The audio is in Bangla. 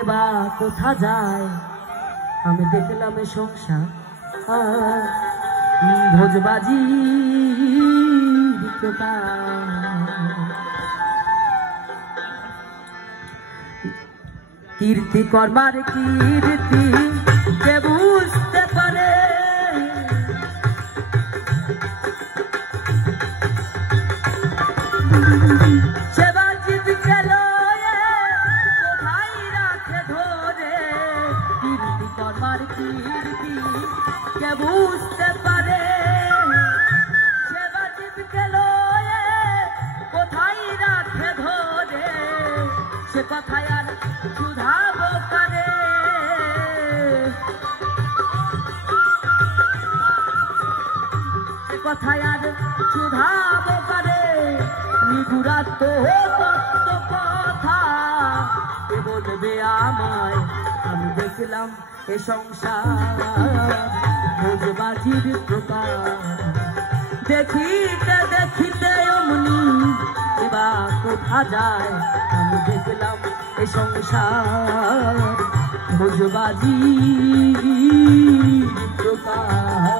এবা কোথা যায় আমি দেখলাম এ সংসার ভোজবাজি কীর্তি কর্মার কীর্তি কে বুঝতে পারে সেবার জিত গেল কোথায় রাখে ধরে কীর্তি কর্মার কীর্তি কে বুঝতে পারে সেবার জিত গেল কোথায় রাখে ধরে সে কথায় আর শুধাবো কারে সে কথায় আর শুধাবো কারে নিগুড়া তো তত্ত্ব কথা কে বলবে আমায় আমি দেখলাম এ সংসার ভোজবাজির প্রকার দেখিতে দেখিতে অমনি এবা কোথা যায় আমি দেখলাম এ সংসার ভোজবাজির প্রকার।